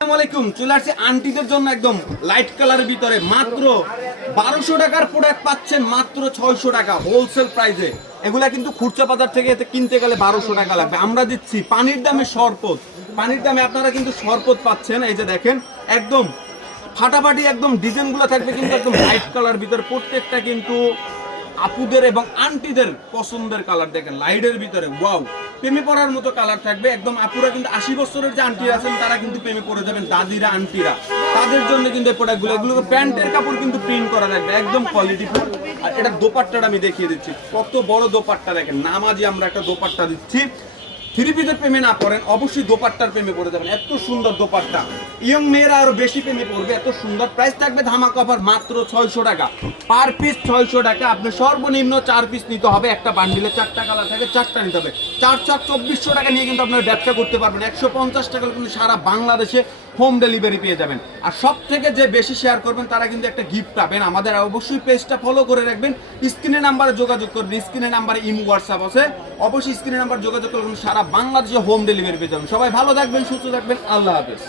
আসসালামাইকুম, চলে আসছে আন্টিদের জন্য একদম লাইট কালারের ভিতরে মাত্র 1200 টাকার প্রোডাক্ট পাচ্ছেন মাত্র 600 টাকা হোলসেল প্রাইসে। এগুলা কিন্তু খুচরা বাজার থেকে কিনতে গেলে 1200 টাকা লাগবে। আমরা দিচ্ছি পানির দামে শরবত, পানির দামে আপনারা কিন্তু শরবত পাচ্ছেন। এই যে দেখেন একদম ফাটাফাটি একদম ডিজাইনগুলো থাকবে কিন্তু একদম লাইট কালার ভিতরে, প্রত্যেকটা কিন্তু আপুদের এবং আন্টিদের পছন্দের কালার। দেখেন লাইটের ভিতরে ওয়াও, প্রেমে পড়ার মতো কালার থাকবে একদম। আপুরা কিন্তু 80 বছরের যে আন্টি আছেন তারা কিন্তু প্রেমে পড়ে যাবেন, দাদিরা আন্টিরা, তাদের জন্য কিন্তু এই প্রোডাক্টগুলো, এগুলো প্যান্টের কাপড় কিন্তু প্রিন্ট করা থাকবে একদম কোয়ালিটি ফুল। আর এটা দোপাট্টাটা আমি দেখিয়ে দিচ্ছি, কত বড় দোপাট্টা দেখেন, নামাজি আমরা একটা দোপাট্টা দিচ্ছি। থ্রি পিসের প্রেমে না পড়েন, অবশ্যই দোপাট্টার প্রেমে পড়ে যাবেন, এত সুন্দর দোপাট্টা। ইয়ং মেয়েরা আরো বেশি প্রেমে পড়বে, এত সুন্দর। প্রাইস থাকবে ধামাকা অফার মাত্র 600 টাকা পার পিস, 600 টাকা। আপনি সর্বনিম্ন 4 পিস নিতে হবে, একটা বান্ডিলে 4টা কালার থাকে, 4টা নিতে হবে। 4 4 2400 টাকা নিয়ে কিন্তু আপনার ব্যবসা করতে পারবেন। 150 টাকা কিন্তু সারা বাংলাদেশে হোম ডেলিভারি পেয়ে যাবেন। আর সব থেকে যে বেশি শেয়ার করবেন তারা কিন্তু একটা গিফট পাবেন। আমাদের অবশ্যই পেজটা ফলো করে রাখবেন, স্ক্রিনে নাম্বারে যোগাযোগ করবেন, স্ক্রিনে নাম্বারে ইমো হোয়াটসঅ্যাপ আছে, অবশ্যই স্ক্রিনে নাম্বার যোগাযোগ করবেন, সারা বাংলাদেশে হোম ডেলিভারি পেয়ে যাবেন। সবাই ভালো থাকবেন, সুস্থ থাকবেন, আল্লাহ হাফেজ।